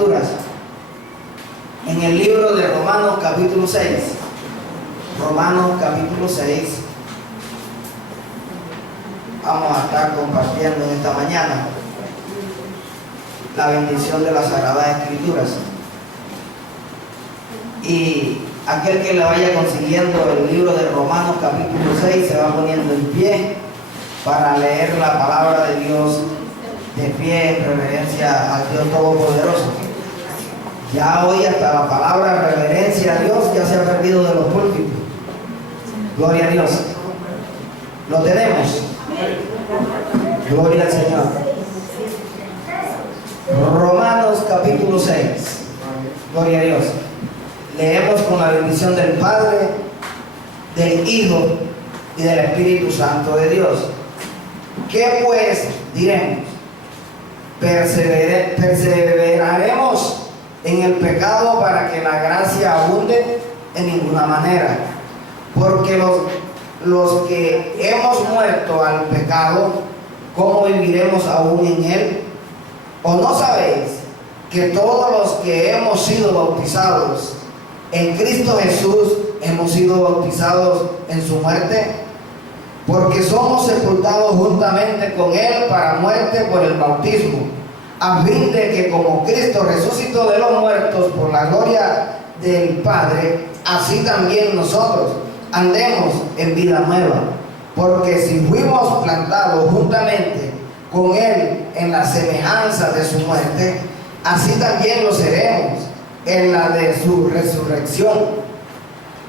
Escrituras, en el libro de Romanos capítulo 6. Romanos capítulo 6. Vamos a estar compartiendo en esta mañana la bendición de las Sagradas Escrituras. Y aquel que le vaya consiguiendo el libro de Romanos capítulo 6 se va poniendo en pie para leer la palabra de Dios de pie en reverencia al Dios Todopoderoso. Ya hoy hasta la palabra reverencia a Dios ya se ha perdido de los púlpitos. Gloria a Dios. ¿Lo tenemos? Gloria al Señor. Romanos capítulo 6. Gloria a Dios. Leemos con la bendición del Padre, del Hijo y del Espíritu Santo de Dios. ¿Qué pues diremos? ¿Perseveraremos en el pecado para que la gracia abunde? En ninguna manera. Porque los que hemos muerto al pecado, ¿cómo viviremos aún en él? ¿O no sabéis que todos los que hemos sido bautizados en Cristo Jesús hemos sido bautizados en su muerte? Porque somos sepultados juntamente con él para muerte por el bautismo, a fin de que como Cristo resucitó de los muertos por la gloria del Padre, así también nosotros andemos en vida nueva. Porque si fuimos plantados juntamente con él en la semejanza de su muerte, así también lo seremos en la de su resurrección.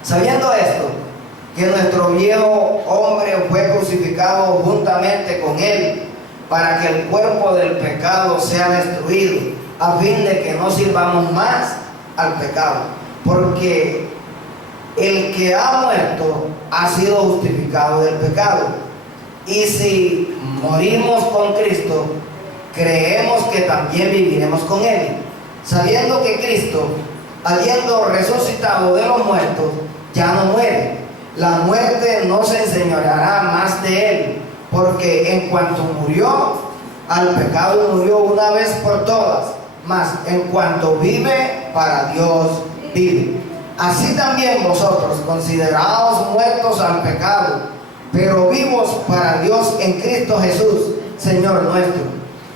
Sabiendo esto, que nuestro viejo hombre fue crucificado juntamente con él, para que el cuerpo del pecado sea destruido, a fin de que no sirvamos más al pecado. Porque el que ha muerto ha sido justificado del pecado. Y si morimos con Cristo, creemos que también viviremos con él, sabiendo que Cristo, habiendo resucitado de los muertos, ya no muere. La muerte no se enseñoreará más de él, porque en cuanto murió al pecado, murió una vez por todas, mas en cuanto vive, para Dios vive. Así también vosotros, considerados muertos al pecado, pero vivos para Dios en Cristo Jesús, Señor nuestro.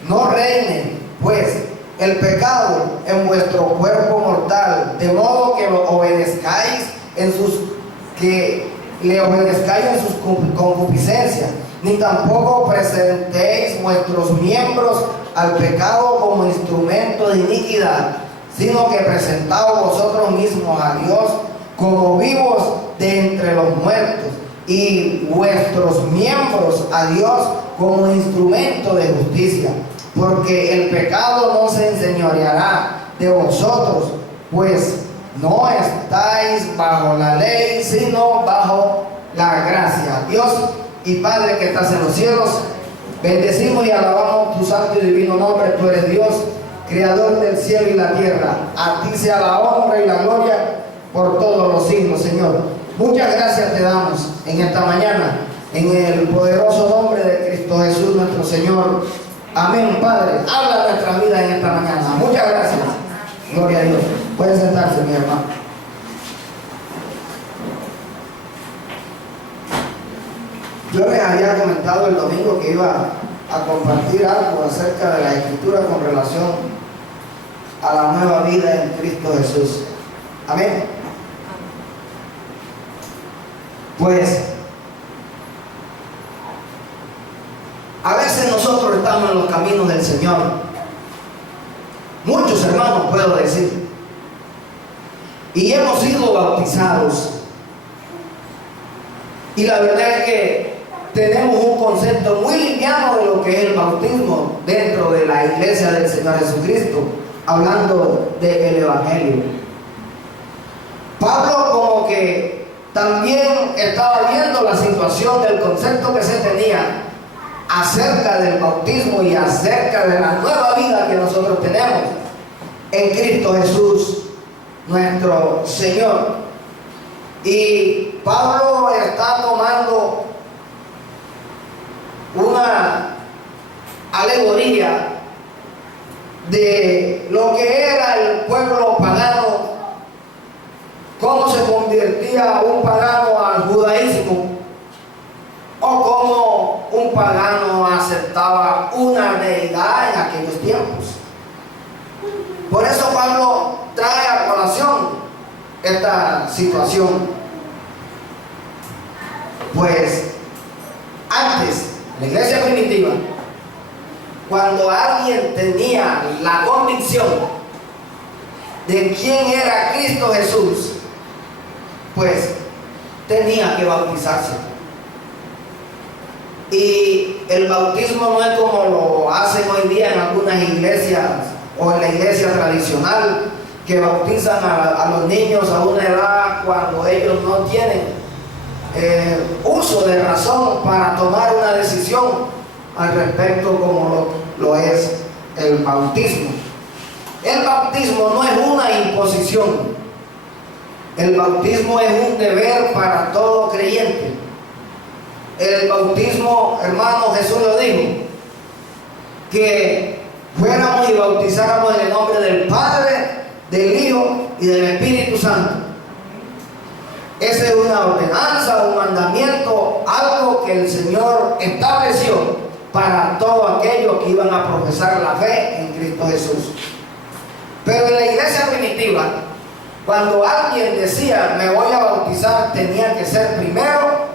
No reine, pues, el pecado en vuestro cuerpo mortal, de modo que lo obedezcáis que le obedezcáis en sus concupiscencias, ni tampoco presentéis vuestros miembros al pecado como instrumento de iniquidad, sino que presentaos vosotros mismos a Dios como vivos de entre los muertos, y vuestros miembros a Dios como instrumento de justicia. Porque el pecado no se enseñoreará de vosotros, pues no estáis bajo la ley, sino bajo la gracia. Dios y Padre que estás en los cielos, bendecimos y alabamos tu santo y divino nombre. Tú eres Dios, creador del cielo y la tierra. A ti sea la honra y la gloria por todos los siglos, Señor. Muchas gracias te damos en esta mañana, en el poderoso nombre de Cristo Jesús nuestro Señor. Amén, Padre. Habla nuestra vida en esta mañana. Muchas gracias. Gloria a Dios. Pueden sentarse, mi hermano. Yo les había comentado el domingo que iba a compartir algo acerca de la Escritura con relación a la nueva vida en Cristo Jesús. Amén. Pues a veces nosotros estamos en los caminos del Señor. Muchos hermanos puedo decir. Y hemos sido bautizados. Y la verdad es que tenemos un concepto muy liviano de lo que es el bautismo dentro de la iglesia del Señor Jesucristo, hablando del Evangelio. Pablo como que también estaba viendo la situación del concepto que se tenía acerca del bautismo y acerca de la nueva vida que nosotros tenemos en Cristo Jesús, nuestro Señor. Y Pablo está tomando una alegoría de lo que era convertía un pagano al judaísmo o cómo un pagano aceptaba una deidad en aquellos tiempos. Por eso Pablo trae a colación esta situación. Pues antes, la iglesia primitiva, cuando alguien tenía la convicción de quién era Cristo Jesús, pues tenía que bautizarse. Y el bautismo no es como lo hacen hoy día en algunas iglesias o en la iglesia tradicional, que bautizan a los niños a una edad cuando ellos no tienen uso de razón para tomar una decisión al respecto, como lo es el bautismo. El bautismo no es una imposición. El bautismo es un deber para todo creyente. El bautismo, hermano, Jesús lo dijo, que fuéramos y bautizáramos en el nombre del Padre, del Hijo y del Espíritu Santo. Esa es una ordenanza, un mandamiento, algo que el Señor estableció para todos aquellos que iban a profesar la fe en Cristo Jesús. Pero en la iglesia primitiva, cuando alguien decía me voy a bautizar, tenía que ser primero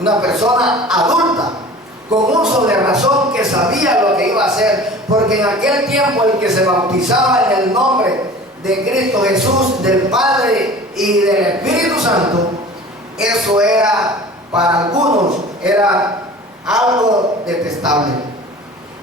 una persona adulta, con uso de razón, que sabía lo que iba a hacer, porque en aquel tiempo el que se bautizaba en el nombre de Cristo Jesús, del Padre y del Espíritu Santo, eso era, para algunos, era algo detestable.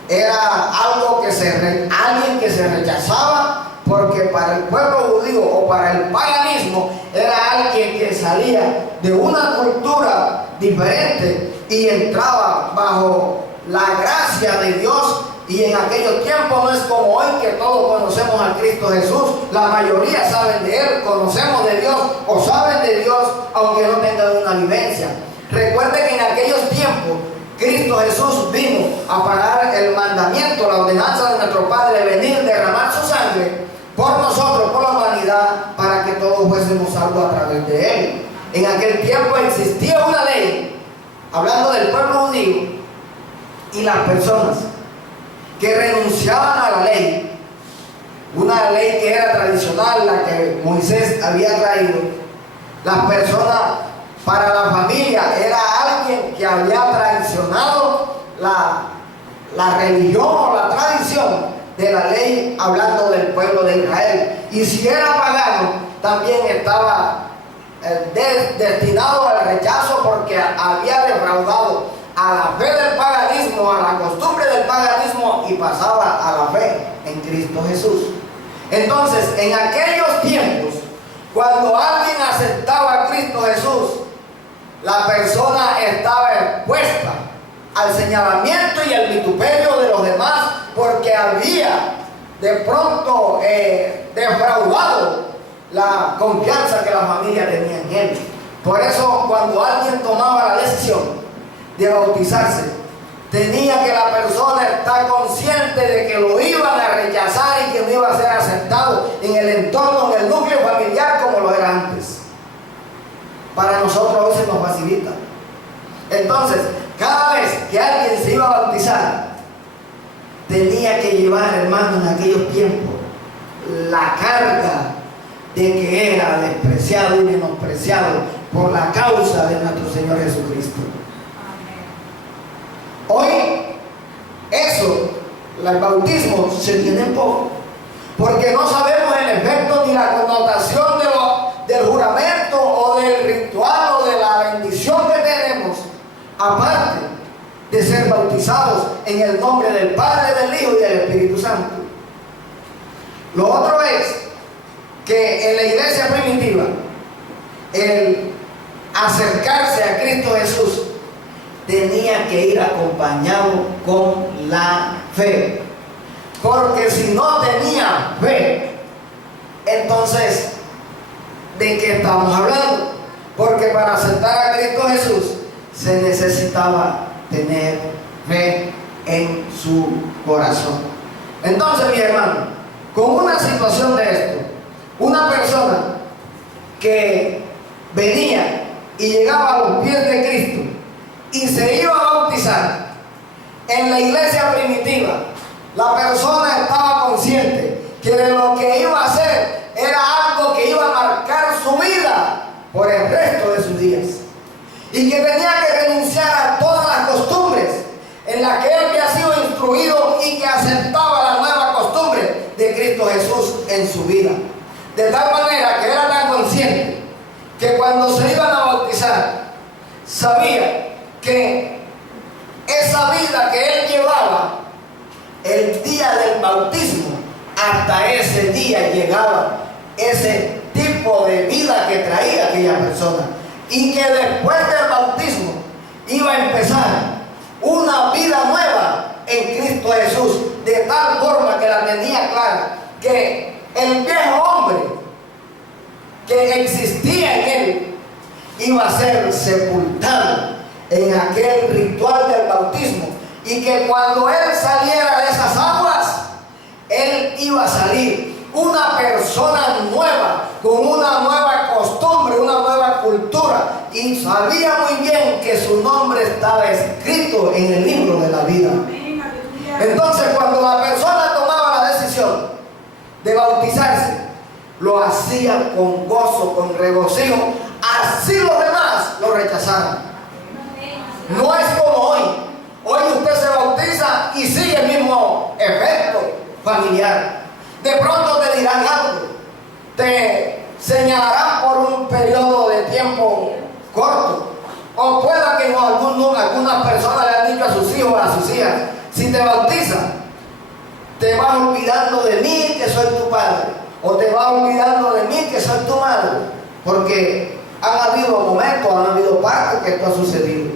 Era algo que alguien que se rechazaba, porque para el pueblo judío o para el paganismo era alguien que salía de una cultura diferente y entraba bajo la gracia de Dios. Y en aquellos tiempos no es como hoy, que todos conocemos a Cristo Jesús. La mayoría saben de Él, conocemos de Dios o saben de Dios, aunque no tengan una vivencia. Recuerde que en aquellos tiempos Cristo Jesús vino a pagar el mandamiento, la ordenanza de nuestro Padre, venir, derramar su sangre por nosotros, por la humanidad, para que todos fuésemos salvos a través de Él. En aquel tiempo existía una ley, hablando del pueblo judío, y las personas que renunciaban a la ley, una ley que era tradicional, la que Moisés había traído. Las personas, para la familia, era alguien que había traicionado la religión o la tradición de la ley, hablando del pueblo de Israel. Y si era pagano, también estaba destinado al rechazo, porque había defraudado a la fe del paganismo, a la costumbre del paganismo, y pasaba a la fe en Cristo Jesús. Entonces, en aquellos tiempos, cuando alguien aceptaba a Cristo Jesús, la persona estaba expuesta al señalamiento y al vituperio de los demás, porque había de pronto defraudado la confianza que la familia tenía en él. Por eso, cuando alguien tomaba la decisión de bautizarse, tenía que la persona estar consciente de que lo iban a rechazar y que no iba a ser aceptado en el entorno, en el núcleo familiar, como lo era antes. Para nosotros hoy se nos facilita. Entonces, cada vez que alguien se iba a bautizar, tenía que llevar, hermano, en aquellos tiempos, la carga de que era despreciado y menospreciado por la causa de nuestro Señor Jesucristo. Hoy, eso, el bautismo, se tiene en poco, porque no sabemos el efecto ni la connotación del juramento o del ritual o de la bendición que tenemos, aparte de ser bautizados en el nombre del Padre, del Hijo y del Espíritu Santo. Lo otro es que en la iglesia primitiva, el acercarse a Cristo Jesús tenía que ir acompañado con la fe, porque si no tenía fe, entonces, ¿de qué estamos hablando? Porque para aceptar a Cristo Jesús se necesitaba tener fe en su corazón. Entonces, mi hermano, con una situación de esto, una persona que venía y llegaba a los pies de Cristo y se iba a bautizar, en la iglesia primitiva, la persona estaba consciente que de lo que iba a hacer era algo que iba a marcar su vida por el resto de sus días, y que tenía que renunciar a todas las costumbres en las que él había sido instruido y que aceptaba la nueva costumbre de Cristo Jesús en su vida. De tal manera que era tan consciente que cuando se iban a bautizar, sabía que esa vida que él llevaba el día del bautismo, hasta ese día llegaba ese tipo de vida que traía aquella persona, y que después del bautismo iba a empezar una vida nueva en Cristo Jesús, de tal forma que la tenía clara, que el viejo hombre que existía en él iba a ser sepultado en aquel ritual del bautismo, y que cuando él saliera de esas aguas, él iba a salir una persona nueva, con una nueva costumbre, una nueva cultura, y sabía muy bien que su nombre estaba escrito en el libro de la vida. Entonces, cuando la persona tomaba la decisión de bautizarse, lo hacía con gozo, con regocijo, así los demás lo rechazaron. No es como hoy. Hoy usted se bautiza y sigue el mismo efecto familiar. De pronto te dirán algo, te señalarán por un periodo de tiempo corto, o pueda que algunas personas le han dicho a sus hijos o a sus hijas: si te bautizas, te vas olvidando de mí que soy tu padre, o te vas olvidando de mí que soy tu madre, porque han habido momentos, han habido partes que esto ha sucedido.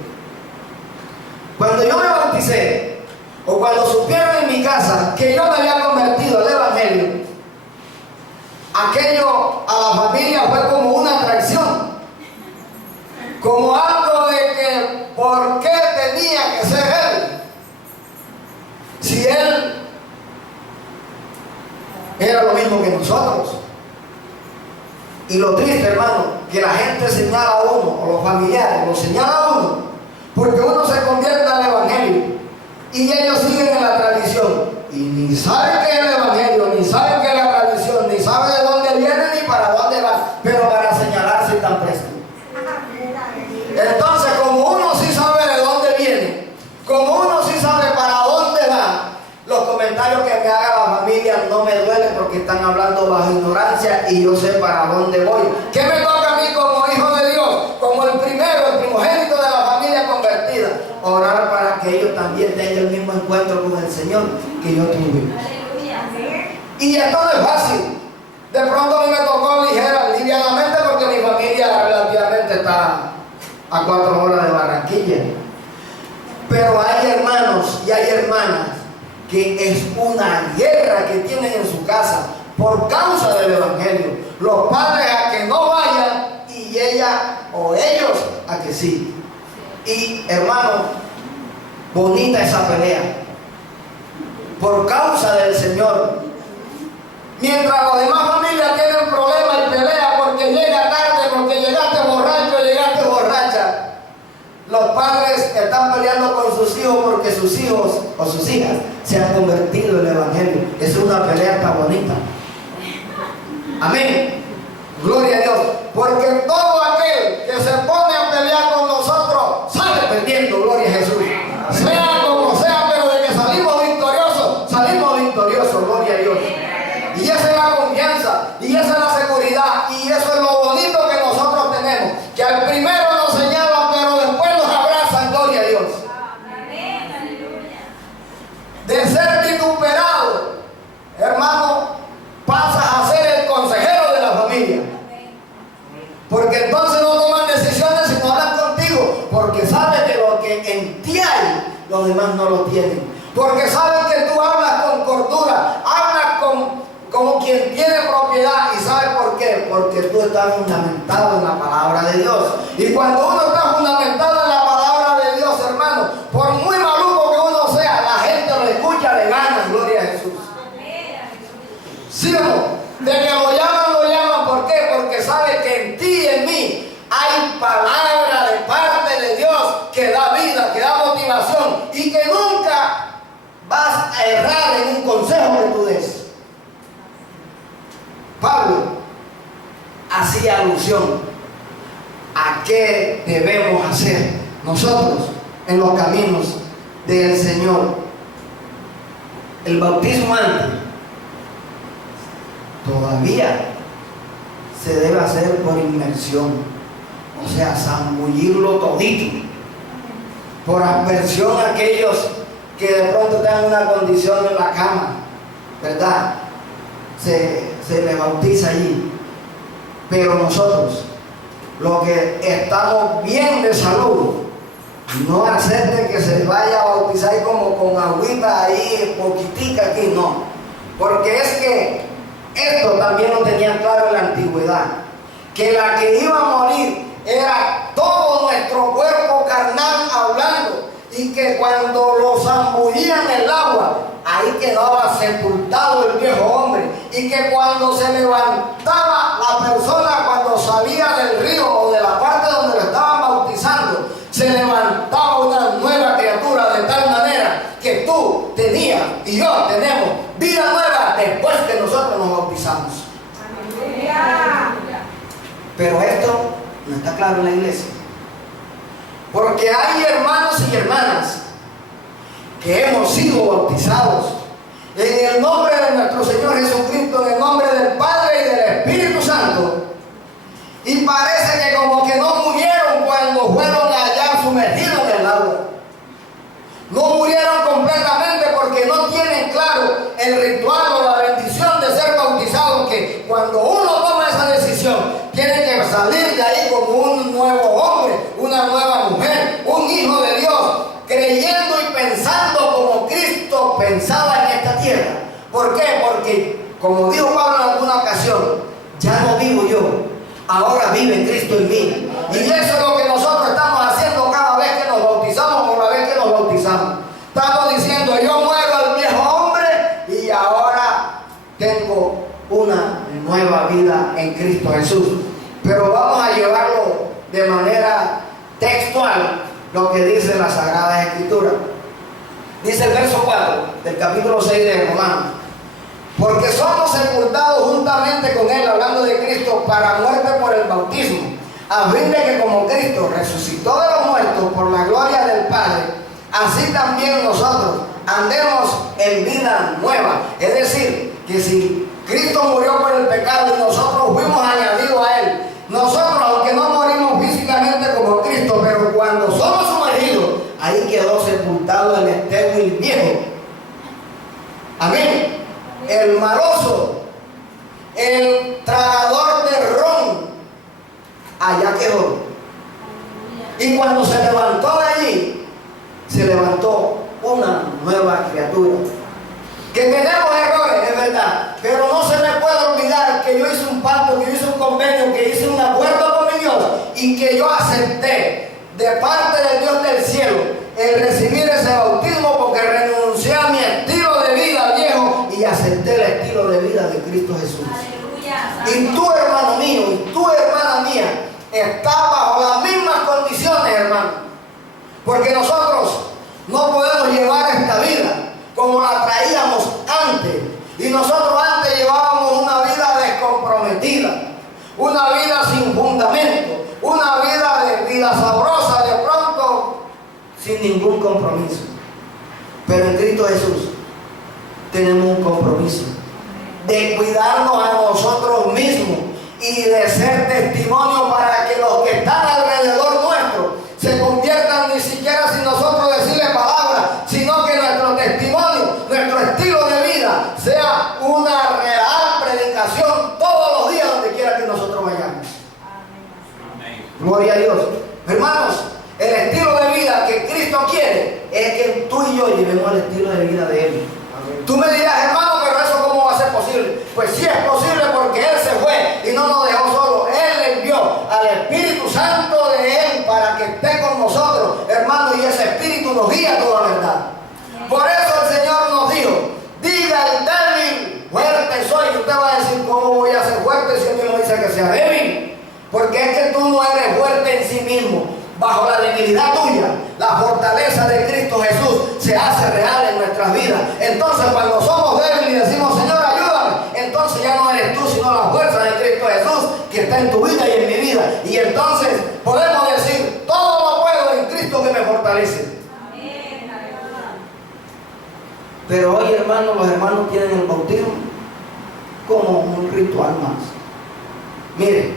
Cuando yo me bauticé, o cuando supieron en mi casa que yo me había convertido al Evangelio, aquello a la familia fue como una atracción, como algo de que ¿por qué tenía que ser él? Si él era lo mismo que nosotros. Y lo triste, hermano, que la gente señala a uno, o los familiares lo señalan a uno, porque uno se convierte al Evangelio y ellos siguen en la tradición y ni saben qué es el Evangelio, ni saben qué es la tradición, ni saben de dónde vienen ni para dónde van, pero para señalarse tan presto. Entonces, como uno sí sabe de dónde viene, como uno sí sabe para dónde va, los comentarios que me haga la familia no me duelen, porque están hablando bajo ignorancia y yo sé para dónde voy. ¿Qué me toca a mí como hijo de Dios, como el primero, el primogénito de la familia convertida? Orar para que ellos también tengan el mismo encuentro con el Señor que yo tuve. Y esto no es fácil. De pronto a mí me tocó livianamente, porque mi familia relativamente está a 4 horas de Barranquilla. Pero hay hermanos y hay hermanas que es una guerra que tienen en su casa por causa del Evangelio. Los padres a que no vayan y ella o ellos a que sí. Y hermano, bonita esa pelea por causa del Señor. Mientras los demás familias tienen problemas y pelea porque llega tarde, porque llegaste borracho, llegaste borracha, los padres están peleando con sus hijos porque sus hijos o sus hijas se han convertido en el Evangelio. Es una pelea tan bonita. Amén. Gloria a Dios. Porque todo aquel que se pone a pelear con nosotros sale perdiendo. Gloria a Jesús. Sea como sea, pero de que salimos victoriosos, salimos victoriosos. Gloria a Dios. Y esa es la confianza, y esa es la seguridad, y eso es lo bonito que nosotros tenemos. Que al primero nos señalan, pero después nos abrazan. Gloria a Dios. De ser vituperado, hermano, pasas a ser el consejero de la familia. Porque entonces no toman decisiones sino hablan contigo, porque sabes que lo que en ti hay, los demás no lo tienen. Porque saben que tú hablas con cordura, hablas como quien tiene propiedad. ¿Y sabes por qué? Porque tú estás fundamentado en la palabra de Dios. Y cuando uno está fundamentado en la palabra de Dios, hermano, por muy maluco que uno sea, la gente lo escucha, le gana. Gloria a Jesús. ¿Sí o no? De que lo llaman, ¿por qué? Porque sabe que en ti y en mí hay palabra de parte de Dios que da vida, que da motivación y que nunca vas a errar en un consejo que tú des. Pablo hacía alusión a qué debemos hacer nosotros en los caminos del Señor. El bautismo antes todavía se debe hacer por inmersión, o sea, zambullirlo todito. Por aspersión a aquellos que de pronto tengan una condición en la cama, ¿verdad? Se le bautiza allí. Pero nosotros, los que estamos bien de salud, no acepten que se vaya a bautizar como con agüita ahí, poquitica aquí, no. Porque es que esto también lo tenían claro en la antigüedad, que la que iba a morir era todo nuestro cuerpo carnal hablando, y que cuando lo zambullían en el agua, ahí quedaba sepultado el viejo hombre, y que cuando se levantaba la persona, cuando salía del río o de la parte donde lo estaban bautizando, se levantaba una nueva criatura, de tal manera que tú tenías y yo tenemos vida nueva después que nosotros nos bautizamos. Pero esto no está claro en la iglesia, porque hay hermanos y hermanas que hemos sido bautizados en el nombre de nuestro Señor Jesucristo, en el nombre del Padre y del Espíritu Santo, y parece que como que no murieron cuando fueron allá sumergidos en el agua. No murieron completamente porque no tienen claro el ritual o la bendición de ser bautizados, que cuando uno toma esa decisión tiene que salir de ahí como un nuevo hombre, una nueva mujer, un hijo de Dios, creyendo y pensando como Cristo pensaba en esta tierra. ¿Por qué? Porque, como dijo Pablo en alguna ocasión, ya no vivo yo, ahora vive Cristo en mí. Y eso es lo que nosotros estamos haciendo cada vez que nos bautizamos o la vez que nos bautizamos. Estamos diciendo, yo muero al viejo hombre y ahora tengo una nueva vida en Cristo Jesús. Pero vamos a llevarlo de manera textual, lo que dice la Sagrada Escritura. Dice el verso 4 del capítulo 6 de Romanos: porque somos sepultados juntamente con Él, hablando de Cristo, para muerte por el bautismo, a fin de que como Cristo resucitó de los muertos por la gloria del Padre, así también nosotros andemos en vida nueva. Es decir, que si Cristo murió por el pecado y nosotros fuimos añadidos a Él, nosotros, aunque no morimos físicamente como Cristo, pero cuando somos sumergidos, ahí quedó sepultado el estéril viejo. Amén. El maloso, el tragador de ron, allá quedó. Y cuando se levantó de allí, se levantó una nueva criatura. Que tenemos errores, es verdad, pero no se me puede olvidar que yo hice un pacto, que yo hice un convenio, que hice un acuerdo con mi Dios, y que yo acepté de parte del Dios del cielo el recibir ese bautismo, porque renuncié a mi estilo de vida viejo y acepté el estilo de vida de Cristo Jesús. Aleluya. Y tú, hermano mío, y tú, hermana mía, estás bajo las mismas condiciones, hermano, porque nosotros no podemos llevar esta vida como la traíamos antes. Y nosotros antes llevábamos una vida descomprometida, una vida sin fundamento, una vida sabrosa, de pronto sin ningún compromiso. Pero en Cristo Jesús tenemos un compromiso de cuidarnos a nosotros mismos y de ser testimonio para que los que están alrededor nuestro se conviertan, ni siquiera sin nosotros decirle palabras, sino que nuestro testimonio, nuestro estilo de vida sea una real predicación todos los días donde quiera que nosotros vayamos. Amén. Gloria a Dios. Hermanos, el estilo de vida que Cristo quiere es que tú y yo llevemos el estilo de vida de Él. Amén. Tú me dirás, hermano, pero eso ¿cómo va a ser posible? Pues sí es posible, porque Él se fue y no nos dejó solos. Él envió al Espíritu Santo de Él para que esté con nosotros, hermano, y ese Espíritu nos guía a toda verdad. Por eso el Señor nos dijo: diga el débil, fuerte soy. Y usted va a decir, ¿cómo voy a ser fuerte si Él mismo dice que sea débil? Porque es que tú no eres fuerte bajo la debilidad tuya, la fortaleza de Cristo Jesús se hace real en nuestras vidas. Entonces cuando somos débiles y decimos, Señor, ayúdame, entonces ya no eres tú, sino la fuerza de Cristo Jesús que está en tu vida y en mi vida. Y entonces podemos decir, todo lo puedo en Cristo que me fortalece. Pero hoy, hermanos, los hermanos tienen el bautismo como un ritual más. Mire,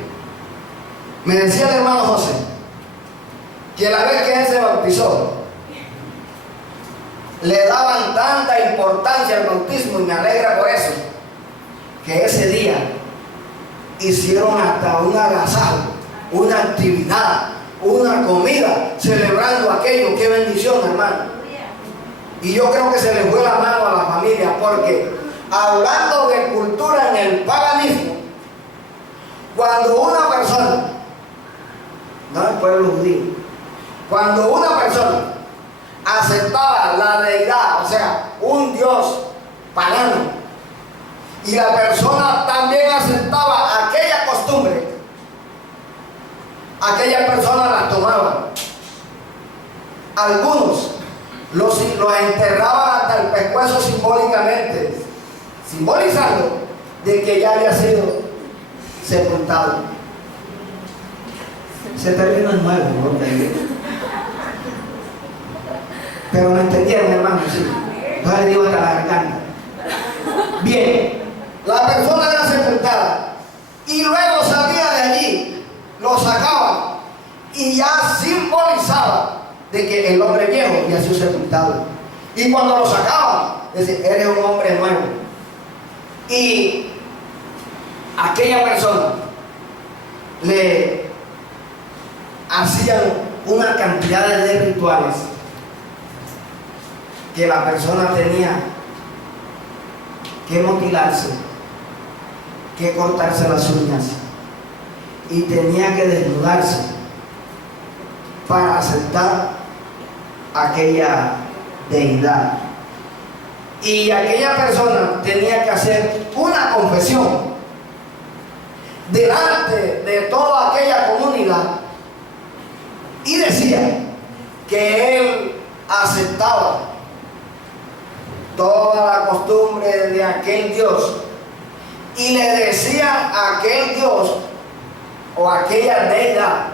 me decía el hermano José que la vez que él se bautizó le daban tanta importancia al bautismo, y me alegra por eso, que ese día hicieron hasta un agasajo, una actividad, una comida, celebrando aquello. Qué bendición, hermano. Y yo creo que se le fue la mano a la familia, porque hablando de cultura en el paganismo, cuando una persona, no el pueblo judío, cuando una persona aceptaba la deidad, o sea, un dios pagano, y la persona también aceptaba aquella costumbre, aquella persona la tomaba. Algunos los enterraban hasta el pescuezo simbólicamente, simbolizando de que ya había sido sepultado. Se terminó en nuevo, ¿no? Pero me entendieron, hermano, sí. Entonces le digo hasta la garganta. Bien, la persona era sepultada y luego salía de allí, lo sacaban y ya simbolizaba de que el hombre viejo había sido sepultado. Y cuando lo sacaban, decía, eres un hombre nuevo. Y aquella persona le hacían una cantidad de rituales que la persona tenía que mutilarse, que cortarse las uñas y tenía que desnudarse para aceptar aquella deidad. Y aquella persona tenía que hacer una confesión delante de toda aquella comunidad y decía que él aceptaba toda la costumbre de aquel Dios y le decía a aquel Dios o a aquella deidad,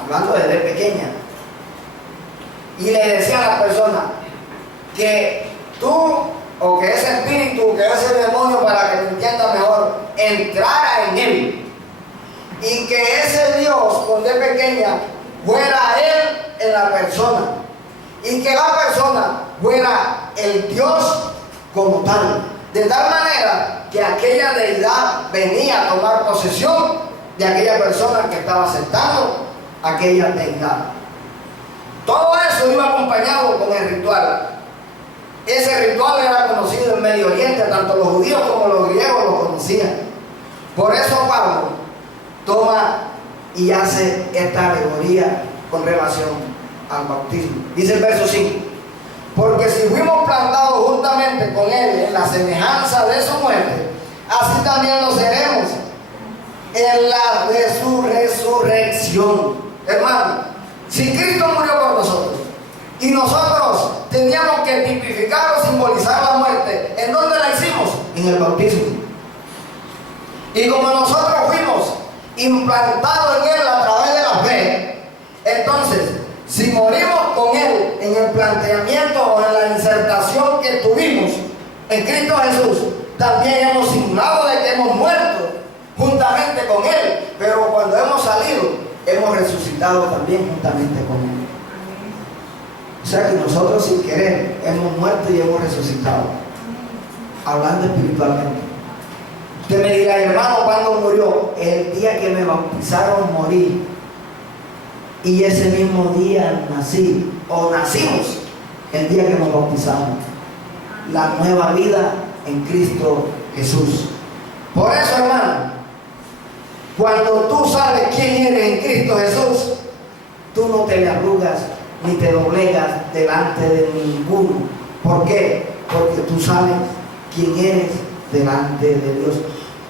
hablando desde pequeña, y le decía a la persona que tú o que ese espíritu, que ese demonio, para que me entienda mejor, entrara en él y que ese Dios cuando es pequeña fuera él en la persona y que la persona fuera el Dios como tal, de tal manera que aquella deidad venía a tomar posesión de aquella persona que estaba aceptando aquella deidad. Todo eso iba acompañado con el ritual. Ese ritual era conocido en Medio Oriente, tanto los judíos como los griegos lo conocían. Por eso Pablo toma y hace esta alegoría con relación al bautismo. Dice el verso 5: porque si fuimos plantados juntamente con él en la semejanza de su muerte, así también lo seremos en la de su resurrección. Hermano, si Cristo murió por nosotros y nosotros teníamos que tipificar o simbolizar la muerte, ¿en dónde la hicimos? En el bautismo. Y como nosotros fuimos implantados en él a través de la fe, entonces si morimos con él en el planteamiento o en la insertación que tuvimos en Cristo Jesús, también hemos simulado de que hemos muerto juntamente con él, pero cuando hemos salido hemos resucitado también juntamente con él. O sea que nosotros sin querer hemos muerto y hemos resucitado, hablando espiritualmente. Usted me dirá, hermano, ¿cuándo murió? El día que me bautizaron morí, y ese mismo día nací, o nacimos el día que nos bautizamos. La nueva vida en Cristo Jesús. Por eso, hermano, cuando tú sabes quién eres en Cristo Jesús, tú no te le arrugas ni te doblegas delante de ninguno. ¿Por qué? Porque tú sabes quién eres delante de Dios.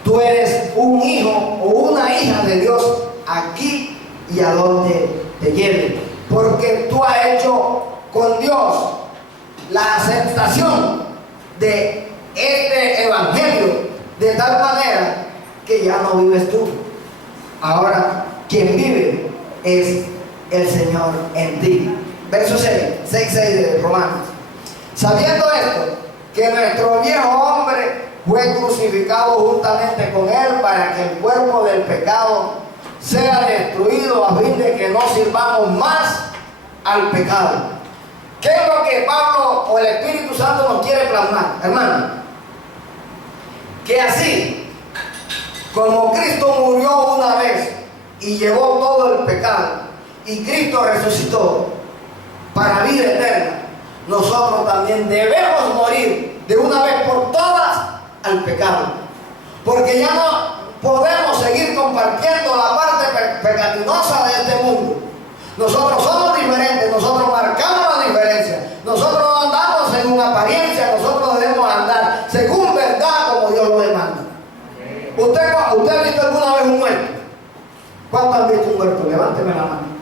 Tú eres un hijo o una hija de Dios aquí y a donde te te lleve, porque tú has hecho con Dios la aceptación de este evangelio de tal manera que ya no vives tú. Ahora quien vive es el Señor en ti. Verso 6 de Romanos. Sabiendo esto, que nuestro viejo hombre fue crucificado juntamente con él para que el cuerpo del pecado sea destruido, a fin de que no sirvamos más al pecado. ¿Qué es lo que Pablo o el Espíritu Santo nos quiere plasmar, hermano? Que así como Cristo murió una vez y llevó todo el pecado, y Cristo resucitó para vida eterna, nosotros también debemos morir de una vez por todas al pecado, porque ya no podemos seguir compartiendo la parte pecaminosa de este mundo. Nosotros somos diferentes, nosotros marcamos la diferencia, nosotros no andamos según apariencia, nosotros debemos andar según verdad como Dios lo demanda. ¿Usted ha visto alguna vez un muerto? ¿Cuántos han visto un muerto? Levánteme la mano.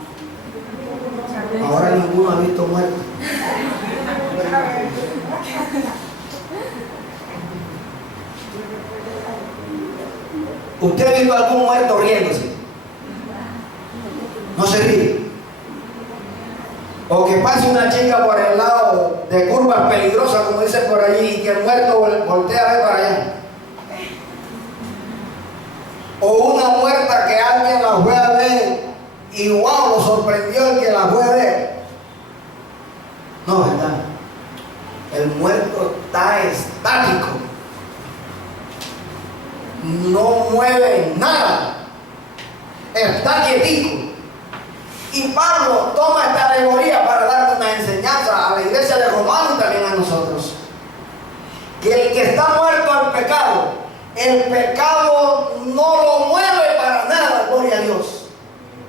Ahora ninguno ha visto un muerto. ¿Usted ha visto algún muerto riéndose? No se ríe. O que pase una chica por el lado de curvas peligrosas, como dice por allí, y que el muerto voltea a ver para allá. O una muerta que alguien la fue a ver y wow, lo sorprendió el que la fue a ver. No, ¿verdad? El muerto está estático. No mueve nada. Está quietico. Y Pablo toma esta alegoría para dar una enseñanza a la iglesia de Romanos y también a nosotros. Que el que está muerto al pecado, el pecado no lo mueve para nada, gloria a Dios.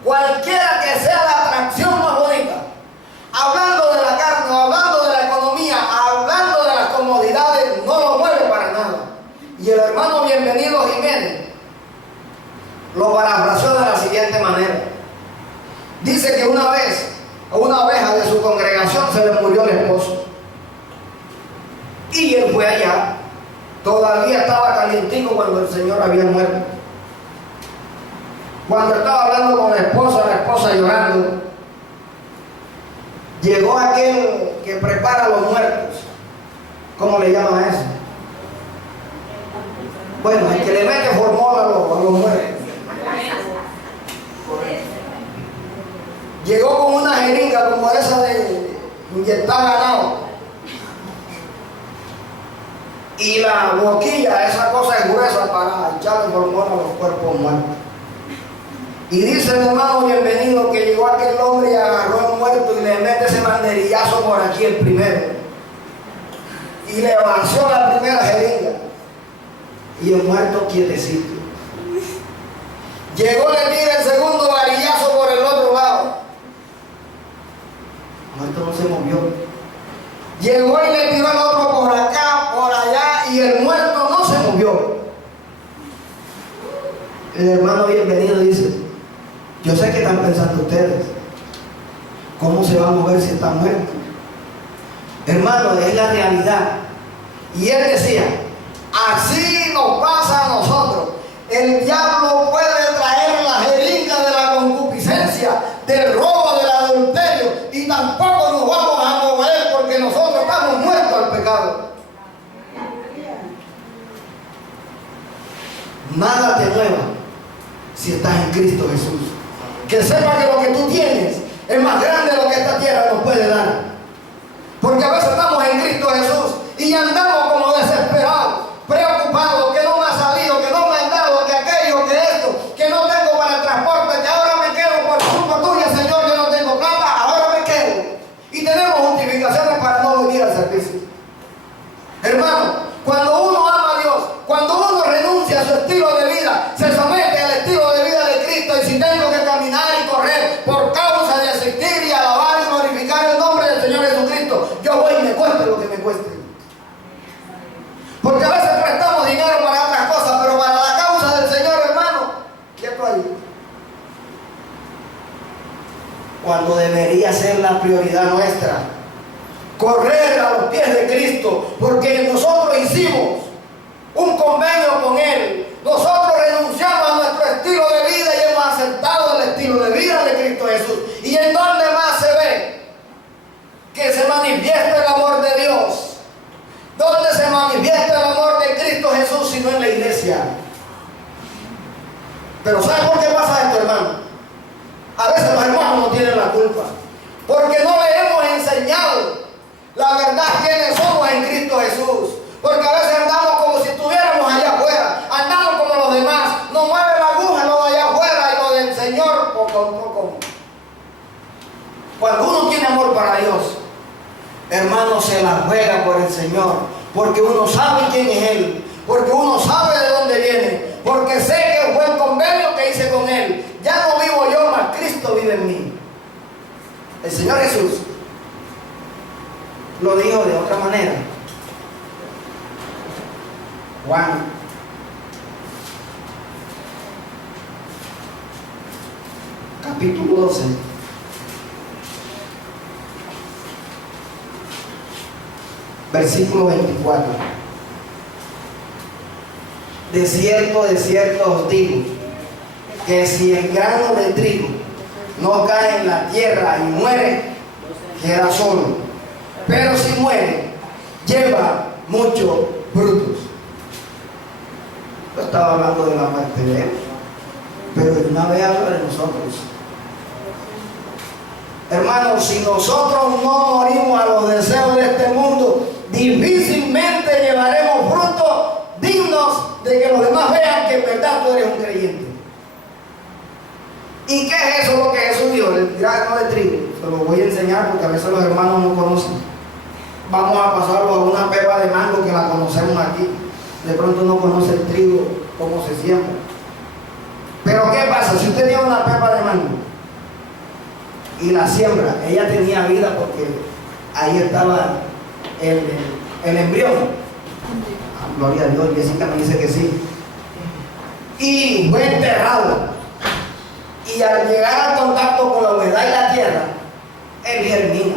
Cualquiera que sea la atracción más bonita, hablando de la carne, hablando de la economía, hablando de las comodidades, no lo mueve para nada. Y el hermano Bienvenido Jiménez lo parafraseó de la siguiente manera. Dice que una vez a una oveja de su congregación se le murió el esposo. Y él fue allá. Todavía estaba calientico cuando el Señor había muerto. Cuando estaba hablando con la esposa llorando, llegó aquel que prepara a los muertos. ¿Cómo le llaman a eso? Bueno, el que le mete formol a los muertos. Llegó con una jeringa como esa de inyectar ganado. Y la boquilla, esa cosa es gruesa para echarle formol a los cuerpos muertos. Y dice el hermano Bienvenido que llegó aquel hombre y agarró al muerto y le mete ese manderillazo por aquí el primero. Y le vació la primera jeringa. Y el muerto quietecito. Llegó, le tira el segundo varillazo por el otro lado. El muerto no se movió. Llegó y le tiró el otro por acá, por allá, y el muerto no se movió. El hermano Bienvenido dice: yo sé que están pensando ustedes, ¿cómo se va a mover si está muerto? Hermano, es la realidad. Y él decía: así nos pasa a nosotros. El diablo puede traer la jeringa de la concupiscencia, del robo, del adulterio, y tampoco nos vamos a mover porque nosotros estamos muertos al pecado. Nada te mueva si estás en Cristo Jesús. Que sepa que lo que tú tienes es más grande de lo que esta tierra nos puede dar. Porque a veces estamos en Cristo Jesús y andamos como desesperados, preocupados, que no me ha salido, que no me han dado, que aquello, que esto, que no tengo para el transporte, que ahora me quedo por culpa tuya, Señor, que no tengo plata, ahora me quedo. Y tenemos justificaciones para no venir al servicio. Hermano, cuando uno ama a Dios, cuando uno renuncia a su estilo de vida, se somete al estilo de vida de Cristo, y si tengo que caminar y correr por causa de asistir y alabar y glorificar el nombre del Señor Jesucristo, yo voy y me cueste lo que me cueste. Porque a veces prestamos dinero para otras cosas, pero para la causa del Señor, hermano, quieto ahí. cuando debería ser la prioridad nuestra. Correr a los pies de Cristo, porque nosotros hicimos un convenio con Él. Nosotros renunciamos a nuestro estilo de vida y hemos aceptado el estilo de vida de Cristo Jesús. ¿Y en dónde más se ve que se manifiesta el amor de Dios? ¿Dónde se manifiesta el amor de Cristo Jesús sino en la iglesia? Pero ¿sabe por qué pasa esto, hermano? A veces los hermanos no tienen la culpa, porque no le hemos enseñado la verdad quiénes somos en Cristo Jesús. Porque a veces andamos como si estuviéramos allá afuera, andamos como los demás, nos mueve la aguja lo de allá afuera y lo del Señor poco a poco. Cuando uno tiene amor para Dios, hermano, se la juega por el Señor, porque uno sabe quién es Él, porque uno sabe de dónde viene, porque sé que fue el convenio que hice con Él. Ya no vivo yo, mas Cristo vive en mí. El Señor Jesús lo dijo de otra manera. Juan capítulo 12, versículo 24. De cierto os digo, que si el grano de trigo no cae en la tierra y muere, queda solo. Pero si muere, lleva muchos frutos. Yo estaba hablando de la muerte de Él, pero de una vez habla de nosotros. Hermanos, si nosotros no morimos a los deseos de este mundo, difícilmente llevaremos frutos dignos de que los demás vean que en verdad tú eres un creyente. ¿Y qué es eso lo que Jesús dijo? El grano de trigo. Se lo voy a enseñar porque a veces los hermanos no conocen. Vamos a pasarlo a una pepa de mango que la conocemos aquí. De pronto no conoce el trigo, cómo se siembra. Pero ¿qué pasa? Si usted tiene una pepa de mango y la siembra, ella tenía vida porque ahí estaba el embrión. Gloria a Dios, Jessica me dice que sí. Y fue enterrado. Y al llegar al contacto con la humedad y la tierra, él germina.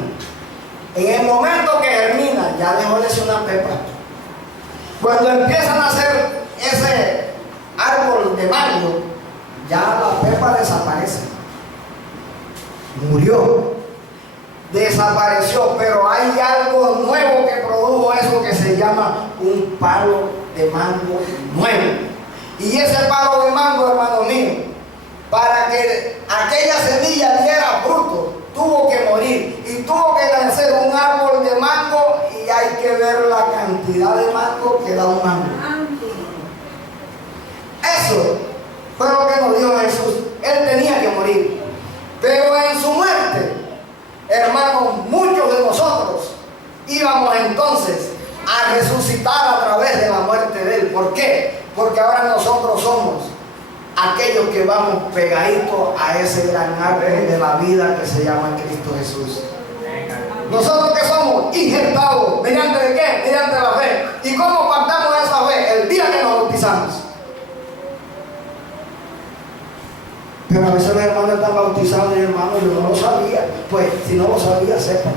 En el momento que germina, ya dejó de ser una pepa. Cuando empieza a nacer ese árbol de mango, ya la pepa desaparece. Murió. Desapareció, pero hay algo nuevo que produjo eso que se llama un palo de mango nuevo. Y ese palo de mango, hermano mío, para que aquella semilla diera fruto, tuvo que morir y tuvo que nacer un árbol de mango, y hay que ver la cantidad de mango que da un mango. Eso fue lo que nos dijo Jesús. Él tenía que morir, pero en su muerte, hermanos, muchos de nosotros íbamos entonces a resucitar a través de la muerte de Él. ¿Por qué? Porque ahora nosotros somos aquellos que vamos pegaditos a ese gran árbol de la vida que se llama Cristo Jesús. Nosotros que somos injertados, ¿mediante de qué? Mediante la fe. ¿Y cómo pactamos esa fe? El día que nos bautizamos. Pero a veces los hermanos están bautizados y hermanos, yo no lo sabía. Pues si no lo sabía, sepan.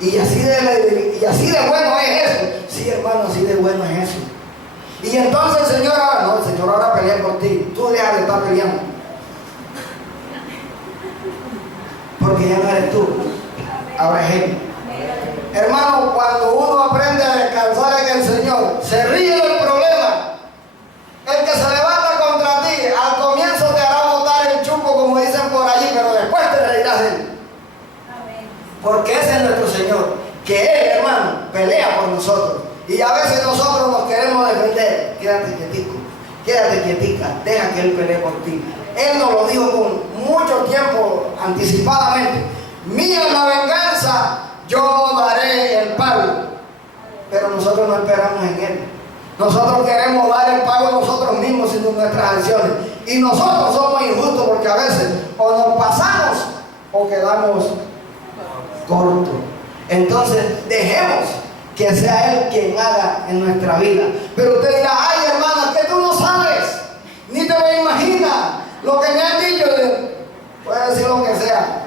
Y así de bueno es eso. Sí, hermano, así de bueno es eso. Y entonces el Señor ahora, no, el Señor ahora pelea por ti. Tú dejas de estar peleando. Porque ya no eres tú, ahora es Él. Hermano, cuando uno aprende a descansar en el Señor, se ríe del problema. El que se levanta contra ti, al comienzo te hará botar el chupo, como dicen por allí, pero después te reirás de Él. Porque ese es nuestro Señor, que Él, hermano, pelea por nosotros. Y a veces nosotros nos queremos defender. Quédate quietico, quédate quietica, deja que Él pelee por ti. Él nos lo dijo con mucho tiempo anticipadamente. Mía es la venganza, yo daré el pago. Pero nosotros no esperamos en Él. Nosotros queremos dar el pago nosotros mismos sin nuestras acciones. Y nosotros somos injustos porque a veces o nos pasamos o quedamos cortos. Entonces dejemos que sea Él quien haga en nuestra vida. Pero usted dirá, ay hermana, que tú no sabes, ni te lo imaginas. Lo que me han dicho, puede decir lo que sea.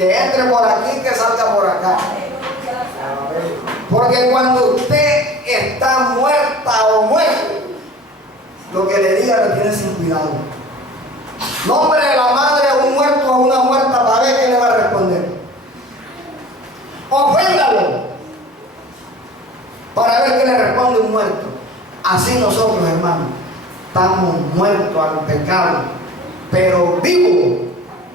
Que entre por aquí, que salga por acá. Porque cuando usted está muerta o muerto, lo que le diga lo tiene sin cuidado. Nombre de la madre a un muerto o a una muerta para ver qué le va a responder. Oféndalo para ver qué le responde un muerto. Así nosotros, hermanos, estamos muertos al pecado, pero vivos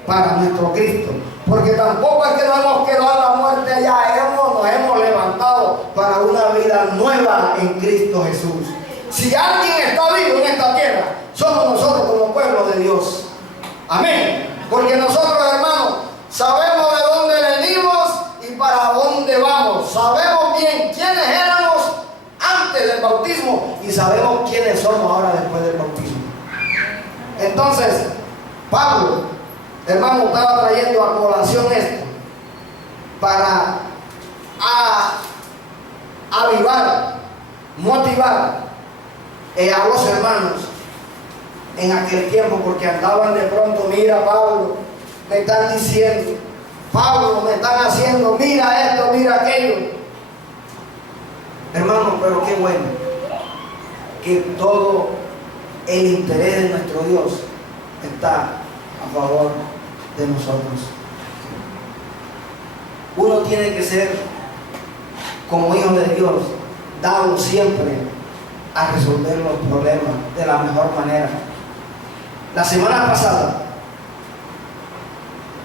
para nuestro Cristo. Porque tampoco es que nos hemos quedado a la muerte ya, nos hemos levantado para una vida nueva en Cristo Jesús. Si alguien está vivo en esta tierra, somos nosotros como pueblo de Dios. Amén. Porque nosotros, hermanos, sabemos de dónde venimos y para dónde vamos. Sabemos bien quiénes éramos antes del bautismo y sabemos quiénes somos ahora después del bautismo. Entonces, Pablo, hermano, estaba trayendo a colación esto para avivar, motivar a los hermanos en aquel tiempo, porque andaban de pronto, mira Pablo, me están diciendo, Pablo, me están haciendo, mira esto, mira aquello. Hermanos, pero qué bueno que todo el interés de nuestro Dios está a favor de nosotros. Uno tiene que ser, como hijo de Dios, dado siempre a resolver los problemas de la mejor manera. La semana pasada,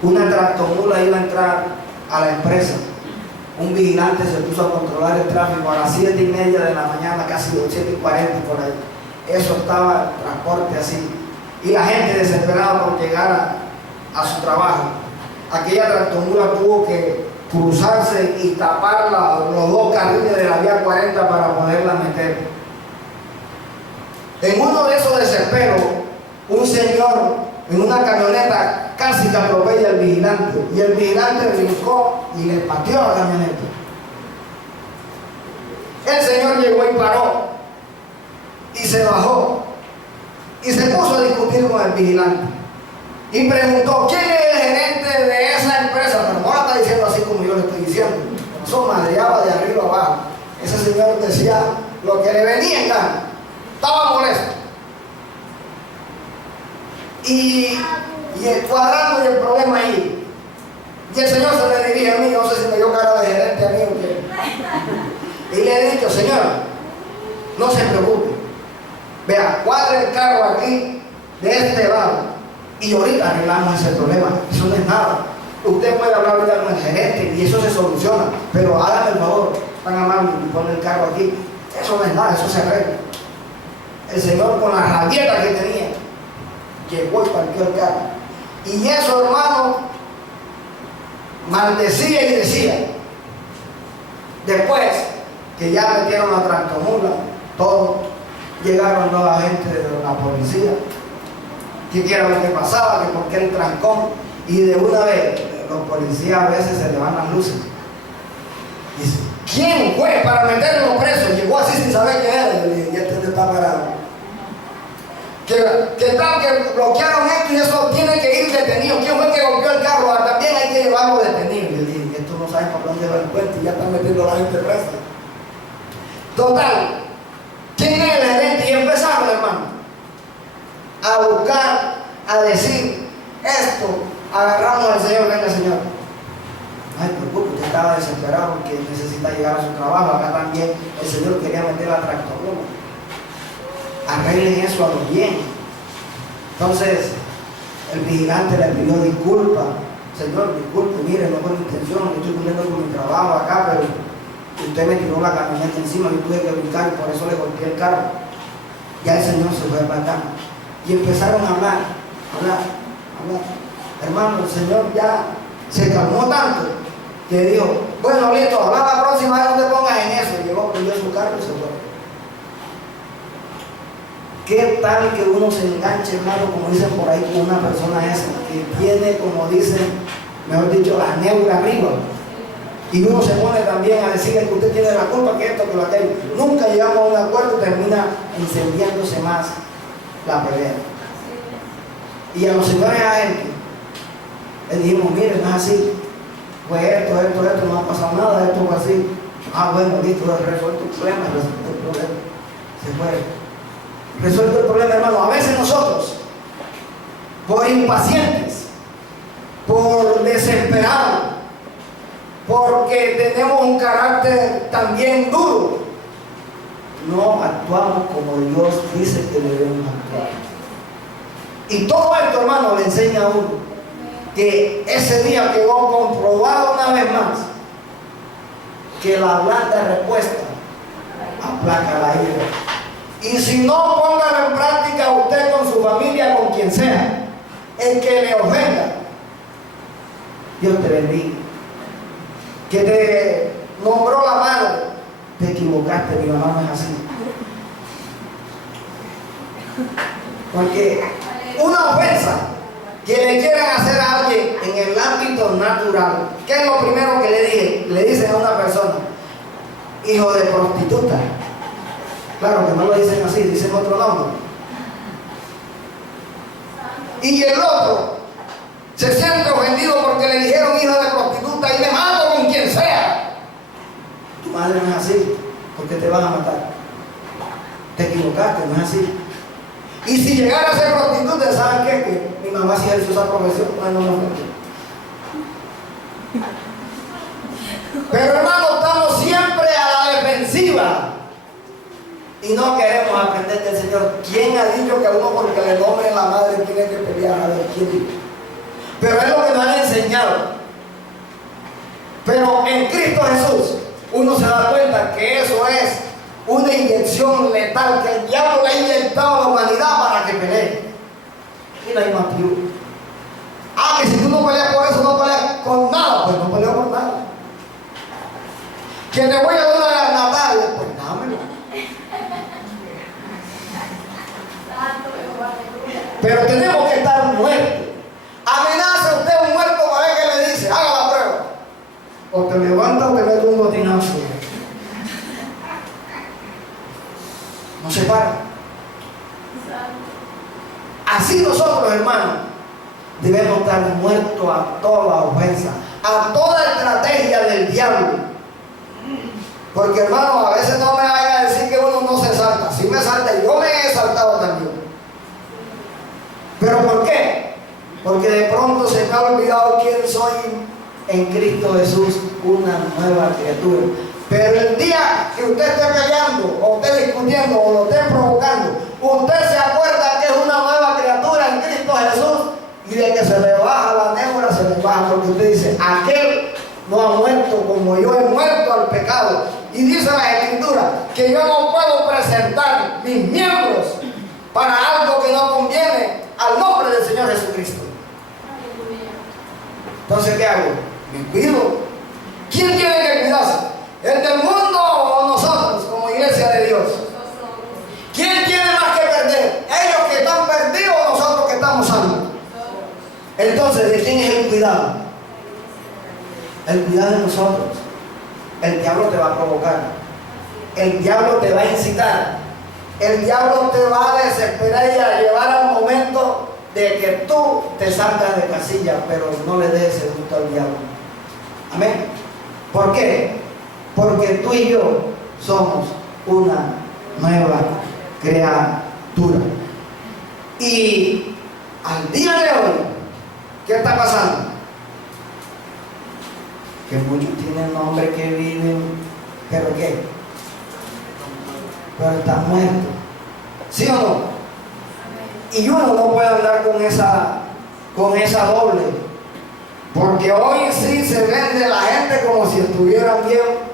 una tractomula iba a entrar a la empresa. Un vigilante se puso a controlar el tráfico a las 7:30 de la mañana, casi 7:40 por ahí. Eso estaba el transporte así. Y la gente desesperada por llegar a su trabajo. Aquella tractomula tuvo que cruzarse y tapar los dos carriles de la vía 40 para poderla meter. En uno de esos desesperos, un señor en una camioneta casi que atropella al vigilante, y el vigilante brincó y le pateó a la camioneta. El señor llegó y paró y se bajó y se puso a discutir con el vigilante y preguntó: ¿quién es el gerente de esa empresa? Pero no la está diciendo así como yo le estoy diciendo. Eso madreaba de arriba abajo. Ese señor decía lo que le venía en gana. Estaba molesto. Y el cuadrando y el problema ahí. Y el señor se me dirige a mí, no sé si me dio cara de gerente a mí o qué. Y le he dicho: señor, no se preocupe. Vea, cuadre el carro aquí, de este lado, y ahorita arreglamos ese problema. Eso no es nada. Usted puede hablar ahorita con el gerente y eso se soluciona, pero hágame el favor, tan amable, y pone el carro aquí. Eso no es nada, eso se arregla. El señor, con la rabieta que tenía, llegó y partió el carro. Y eso, hermano, maldecía y decía. Después que ya metieron la tractomula, todos llegaron nueva gente de la policía, que era lo que pasaba, que por qué el trancón, y de una vez los policías a veces se le van las luces. Dice: ¿quién fue para meterlo preso? Llegó así sin saber qué era, y este está parado. Que tal que bloquearon esto y eso tiene que ir detenido. ¿Quién fue el que golpeó el carro? También hay que llevarlo detenido. Y yo dije: esto no sabe por dónde va el puente y ya están metiendo a la gente presa. Total, ¿quién es el gerente? Y empezaron, hermano, a buscar, a decir esto. Agarramos al señor: venga, señor, no se preocupe, usted estaba desesperado porque necesita llegar a su trabajo. Acá también el señor quería meter la tractomula. Arreglen eso a lo bien. Entonces el vigilante le pidió disculpas: señor, disculpe, mire, no fue mi intención, yo estoy cumpliendo con mi trabajo acá, pero usted me tiró la camioneta encima, yo tuve que brincar y por eso le golpeé el carro. Ya el señor se fue para acá y empezaron a hablar. Hermano, el señor ya se calmó tanto que dijo: bueno, listo, habla la próxima vez, no te pongas en eso. Y llegó, prendió su carro y se fue. ¿Qué tal que uno se enganche, hermano, como dicen por ahí, con una persona esa que tiene, como dicen, mejor dicho, la neura arriba? Y uno se pone también a decirle que usted tiene la culpa, que esto, que lo aquello. Nunca llegamos a un acuerdo y termina incendiándose más la pelea. Y a los señores agentes les dijimos: mire, no es así. Pues esto, no ha pasado nada, esto fue así. Ah, bueno, listo, resuelto el problema, se fue. Resuelto el problema, hermano. A veces nosotros, por impacientes, por desesperados, porque tenemos un carácter también duro, no actuamos como Dios dice que debemos actuar. Y todo esto, hermano, le enseña a uno que ese día quedó comprobado una vez más que la blanda respuesta aplaca la ira. Y si no, póngalo en práctica usted con su familia, con quien sea, el que le ofenda. Dios te bendiga. Que te nombró la madre, te equivocaste, mi mamá no es así. Porque una ofensa que le quieran hacer a alguien en el ámbito natural, ¿qué es lo primero que le dije? Le dicen a una persona, hijo de prostituta. Claro que no lo dicen así, dicen otro nombre. Y el otro se siente ofendido porque le dijeron hijo de prostituta y me mato con quien sea. Tu madre no es así, porque te van a matar. Te equivocaste, no es así. Y si llegara a ser prostituta, ¿saben qué? Que mi mamá sí ejerció esa profesión, no me ofendió. Pero hermano, estamos siempre a la defensiva. Y no queremos aprender del Señor. ¿Quién ha dicho que a uno porque le nombre la madre tiene que pelear? A ver, ¿quién dijo? Pero es lo que nos han enseñado. Pero en Cristo Jesús, uno se da cuenta que eso es una inyección letal que el diablo le ha inyectado a la humanidad para que pelee. Y no hay más puro. Ah, que si tú no peleas por eso, no peleas con nada. Pues no peleo por nada. Que te voy a dar una Natalia, pues dámelo. Pero tenemos que estar muertos. Amenaza usted un muerto para ver qué le dice. Haga la prueba. O te levanta o te mete un botinazo. No se para. Así nosotros, hermanos, debemos estar muertos a toda ofensa, a toda estrategia del diablo. Porque, hermano, a veces no me vayan a decir que uno no se salta. Si me salta, yo me he saltado también. ¿Pero por qué? Porque de pronto se me ha olvidado quién soy en Cristo Jesús, una nueva criatura. Pero el día que usted esté peleando, o esté discutiendo, o lo esté provocando, usted se acuerda que es una nueva criatura en Cristo Jesús, y de que se le baja la némora, se le baja, porque usted dice, aquel no ha muerto como yo he muerto al pecado. Y dice la Escritura que yo no puedo presentar mis miembros para algo que no conviene al nombre del Señor Jesucristo. Entonces, ¿qué hago? Me cuido. ¿Quién tiene que cuidarse? ¿El del mundo o nosotros como iglesia de Dios? ¿Quién tiene más que perder? ¿Ellos que están perdidos o nosotros que estamos salvos? Entonces, ¿de quién es el cuidado? El cuidado de nosotros. El diablo te va a provocar. El diablo te va a incitar. El diablo te va a desesperar y a llevar al momento de que tú te salgas de casilla, pero no le des el gusto al diablo. Amén. ¿Por qué? Porque tú y yo somos una nueva criatura. Y al día de hoy, ¿qué está pasando? Que muchos tienen nombre que viven, ¿pero qué? Pero están muertos. ¿Sí o no? Y uno no puede andar con esa doble. Porque hoy sí se vende la gente como si estuvieran bien,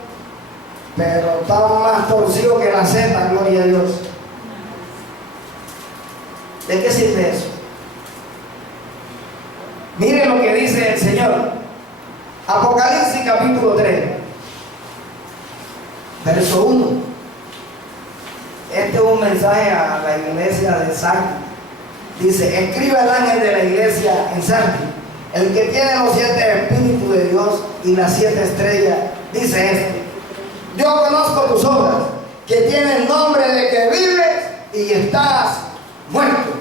pero están más torcidos que la seta, gloria a Dios. ¿De qué sirve eso? Mire lo que dice el Señor. Apocalipsis capítulo 3, verso 1. Este es un mensaje a la iglesia de Sardis. Dice, escribe el ángel de la iglesia en Sardis, el que tiene los 7 espíritus de Dios y las 7 estrellas, dice esto: yo conozco tus obras, que tienes nombre de que vives y estás muerto.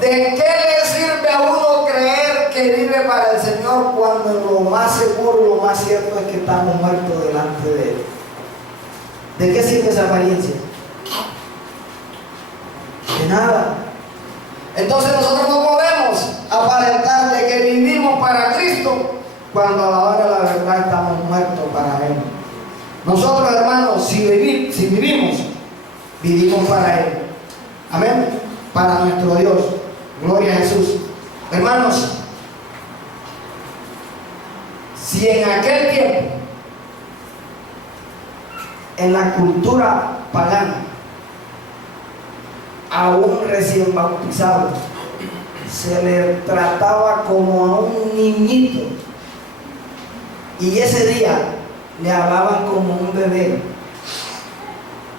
¿De qué le sirve a uno creer que que vive para el Señor cuando lo más seguro, lo más cierto es que estamos muertos delante de Él? ¿De qué sirve esa apariencia? De nada. Entonces nosotros no podemos aparentar de que vivimos para Cristo cuando a la hora de la verdad estamos muertos para Él. Nosotros, hermanos, si vivimos, vivimos para Él. Amén. Para nuestro Dios. Gloria a Jesús. Hermanos, si en aquel tiempo, en la cultura pagana, a un recién bautizado se le trataba como a un niñito, y ese día le hablaban como un bebé,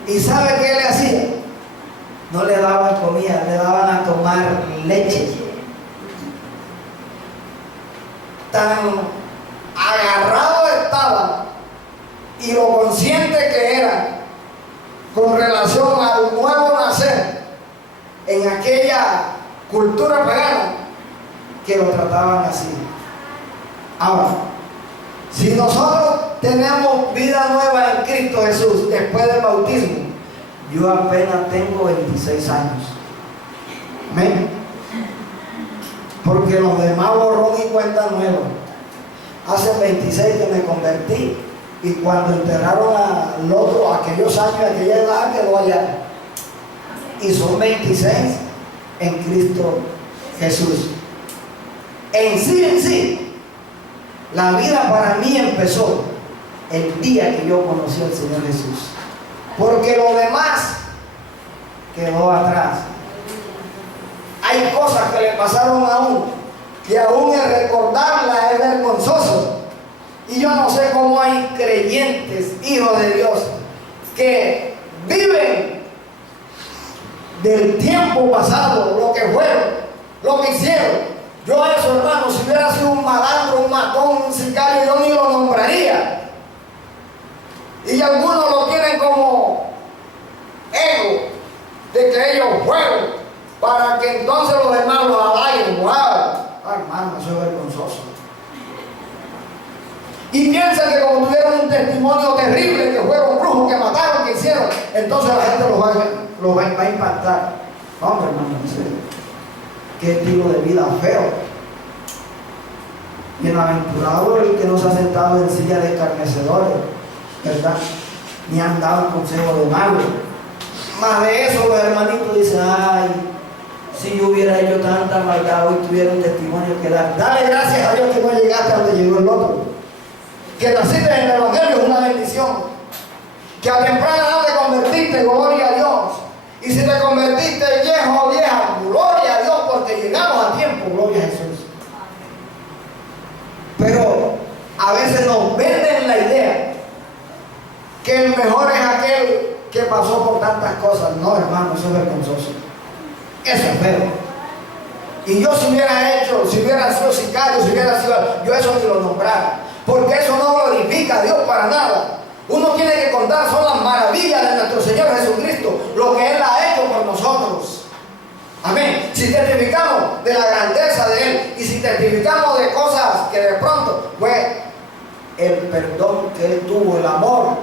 ¿y sabe qué le hacían? No le daban comida, le daban a tomar leche. Tan agarrado estaba y lo consciente que era con relación al nuevo nacer en aquella cultura pagana, que lo trataban así. Ahora, si nosotros tenemos vida nueva en Cristo Jesús después del bautismo, yo apenas tengo 26 años. Amén. Porque los demás borrón y cuenta nueva. Hace 26 que me convertí, y cuando enterraron al otro, aquellos años, aquella edad, quedó allá. Y son 26 en Cristo Jesús. En sí, la vida para mí empezó el día que yo conocí al Señor Jesús. Porque lo demás quedó atrás. Hay cosas que le pasaron a uno, que aún el recordarlas es vergonzoso. Y yo no sé cómo hay creyentes, hijos de Dios, que viven del tiempo pasado, lo que fueron, lo que hicieron. Yo a eso, hermano, si hubiera sido un malandro, un matón, un sicario, yo ni lo nombraría. Y algunos lo tienen como ego de que ellos fueron, para que entonces los demás los alaben. ¡Wow! Hermano, eso es vergonzoso. Y piensan que como tuvieron un testimonio terrible, que fueron brujos, que mataron, que hicieron, entonces la gente los va a impactar. Hombre, hermano, en serio, qué estilo de vida feo. Bienaventurado el que no se ha sentado en silla de escarnecedores, ¿verdad? Ni han dado consejo de malos. Más de eso, los hermanitos dicen: ay, si yo hubiera hecho tanta maldad, hoy tuviera un testimonio que dar. Dale gracias a Dios que no llegaste a donde llegó el otro. Que naciste en el Evangelio es una bendición. Que a temprana edad te convertiste, gloria a Dios. Y si te convertiste viejo o vieja, gloria a Dios, porque llegamos a tiempo, gloria a Jesús. Pero a veces nos venden la idea que el mejor es aquel que pasó por tantas cosas. No, hermano, eso es vergonzoso. Eso es feo. Y yo si hubiera sido sicario, si hubiera sido, yo eso ni lo nombrara, porque eso no glorifica a Dios para nada. Uno tiene que contar son las maravillas de nuestro Señor Jesucristo, lo que Él ha hecho por nosotros. Amén. Si testificamos de la grandeza de Él, y si testificamos de cosas que de pronto fue el perdón que Él tuvo, el amor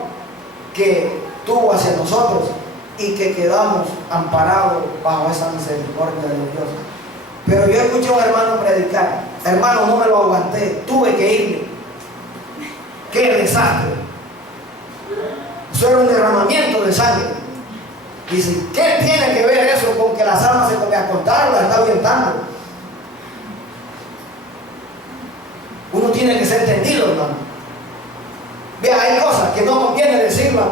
que tuvo hacia nosotros, y que quedamos amparados bajo esa misericordia de Dios. Pero yo escuché a un hermano predicar: hermano, no me lo aguanté, tuve que irme. ¡Qué desastre! Eso era un derramamiento de sangre. Dice: ¿qué tiene que ver eso con que las almas se me acortaron, las está orientando? Uno tiene que ser entendido, hermano. Vea, hay cosas que no conviene decirlas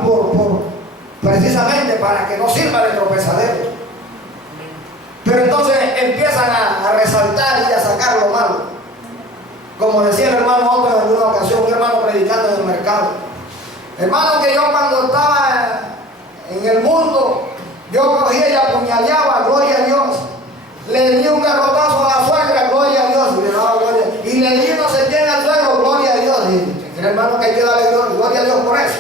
precisamente para que no sirva de tropezadero. Pero entonces empiezan a resaltar y a sacar lo malo. Como decía el hermano Otto en alguna ocasión, un hermano predicando en el mercado: hermano, que yo cuando estaba en el mundo, yo cogía y apuñaleaba, gloria a Dios. Le di un garrotazo a la suegra, gloria a Dios. Y le di no sé quién al suegro, gloria a Dios. Y el hermano que hay que darle gloria a Dios por eso.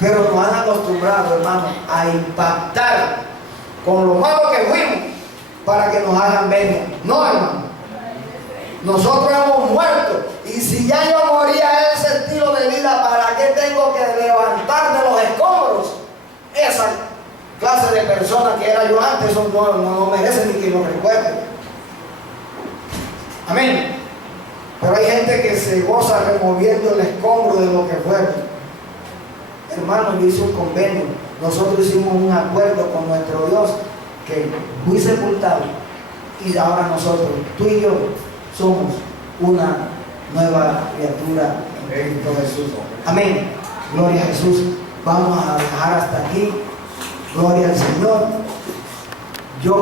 Pero nos han acostumbrado, hermano, a impactar con lo malo que fuimos, para que nos hagan venia. No, hermano. Nosotros hemos muerto. Y si ya yo moría ese estilo de vida, ¿para qué tengo que levantar de los escombros esa clase de persona que era yo antes? Eso no merece ni que lo recuerde. Amén. Pero hay gente que se goza removiendo el escombro de lo que fue. Hermano, yo hice un convenio. Nosotros hicimos un acuerdo con nuestro Dios que fui sepultado. Y ahora nosotros, tú y yo, somos una nueva criatura en Cristo Jesús. Amén. Gloria a Jesús. Vamos a dejar hasta aquí. Gloria al Señor. Yo